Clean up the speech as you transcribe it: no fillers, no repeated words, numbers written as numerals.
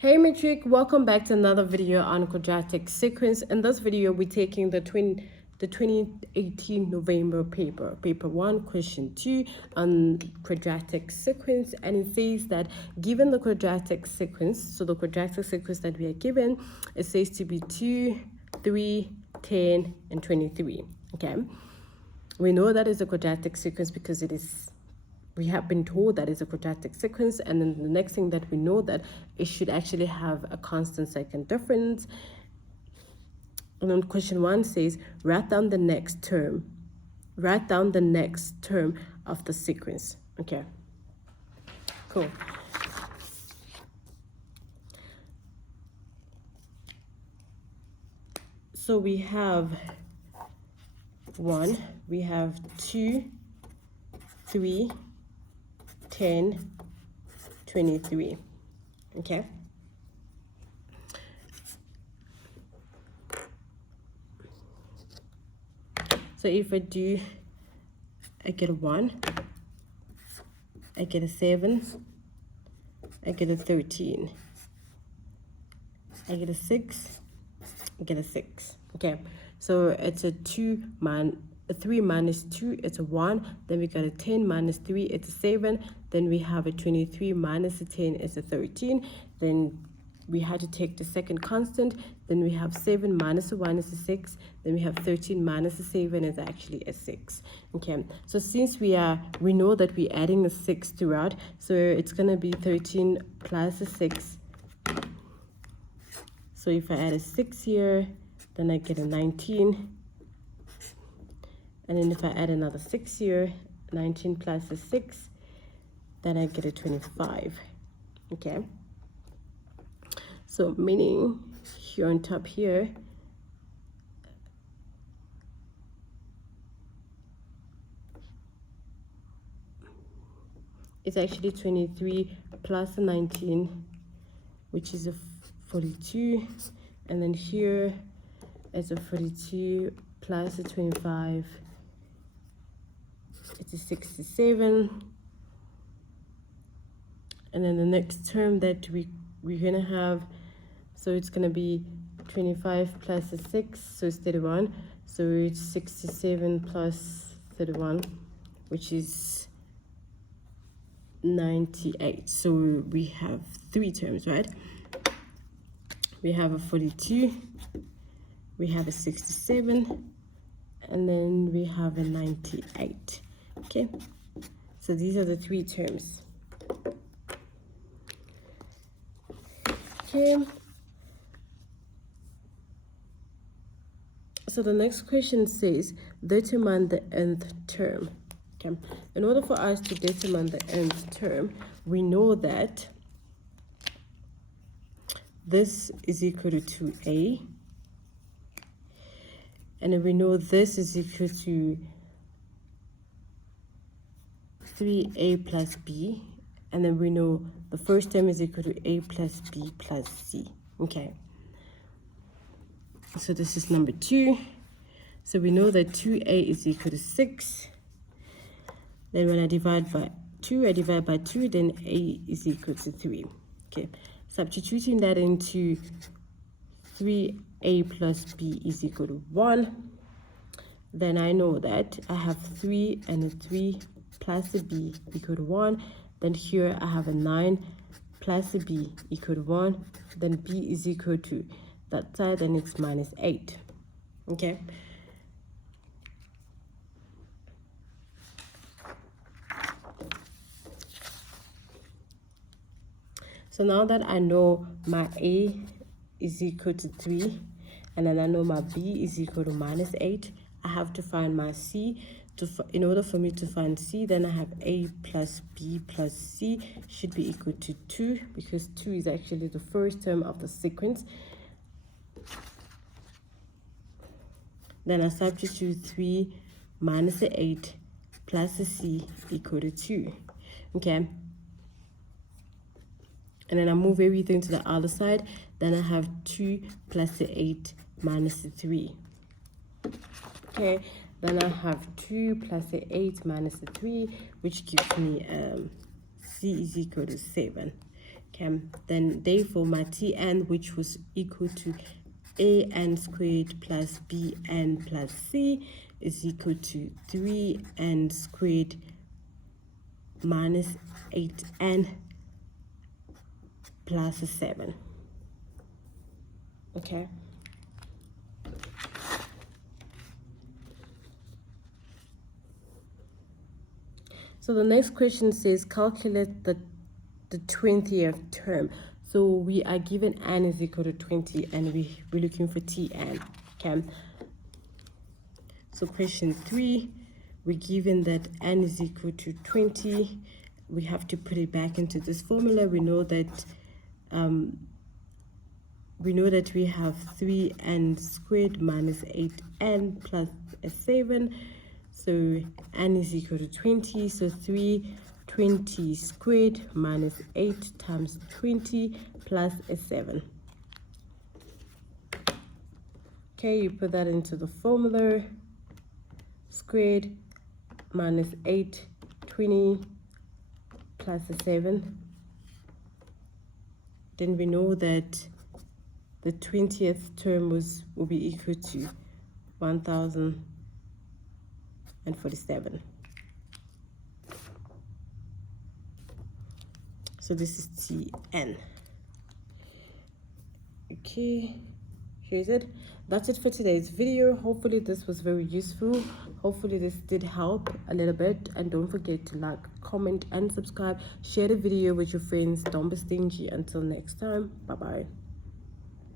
Hey Matric, welcome back to another video on quadratic sequence. In this video, we're taking the 2018 November paper 1, question 2 on quadratic sequence, and it says that given the quadratic sequence, so the quadratic sequence that we are given, it says to be 2, 3, 10, and 23. Okay, we know that is a quadratic sequence because we have been told that it's a quadratic sequence, and then the next thing that we know that it should actually have a constant second difference. And then question 1 says write down the next term of the sequence. Okay, cool. So we have 1, we have 2, 3, 10, 23. Okay, so if I get a 1, I get a 7, I get a 13, I get a 6, I get a 6. Okay, so it's a 3 minus 2, it's a 1. Then we got a 10 minus 3, it's a 7. Then we have a 23 minus a 10, it's a 13. Then we had to take the second constant. Then we have 7 minus a 1 is a 6. Then we have 13 minus a 7 is actually a 6. Okay, so since we know that we're adding a 6 throughout, so it's gonna be 13 plus a 6. So if I add a 6 here, then I get a 19. And then if I add another 6 here, 19 plus a 6, then I get a 25. Okay, so meaning here on top here, it's actually 23 plus a 19, which is a 42. And then here it's a 42 plus a 25, it's a 67. And then the next term that we're gonna have, so it's gonna be 25 plus a 6, so it's 31. So it's 67 plus 31, which is 98. So we have 3 terms, right? We have a 42, we have a 67, and then we have a 98. Okay, so these are the 3 terms. Okay, so the next question says determine the nth term. Okay, in order for us to determine the nth term, we know that this is equal to 2a, and then we know this is equal to 3a plus b, and then we know the first term is equal to a plus b plus c. Okay, so this is number 2. So we know that 2a is equal to 6. Then when I divide by 2, then a is equal to 3. Okay, substituting that into 3a plus b is equal to 1, then I know that I have 3 and a 3 plus a b equal to 1. Then here I have a 9 plus a b equal to 1. Then b is equal to that side, then it's minus 8. Okay, so now that I know my a is equal to 3, and then I know my b is equal to minus 8, I have to find my c. In order for me to find c, then I have a plus b plus c should be equal to 2, because 2 is actually the first term of the sequence. Then I substitute 3 minus 8 plus c equal to 2. Okay, and then I move everything to the other side. Then I have 2 plus 8 minus 3. Okay, then I have 2 plus 8 minus 3, which gives me c is equal to 7. Okay, then therefore my Tn, which was equal to an squared plus bn plus c, is equal to 3n squared minus 8n plus 7. Okay. So the next question says calculate the 20th term. So we are given n is equal to 20 and we're looking for Tn. Okay. So question 3, we're given that n is equal to 20. We have to put it back into this formula. We know that we have 3n squared minus 8n plus 7. So n is equal to 20. So 320 squared minus 8 times 20 plus 7. Okay, you put that into the formula. Squared minus 8, 20 plus 7. Then we know that the 20th term will be equal to 1047. So this is Tn. Okay, here's it. That's it for today's video. Hopefully this was very useful. Hopefully this did help a little bit. And don't forget to like, comment, and subscribe. Share the video with your friends. Don't be stingy. Until next time, bye bye.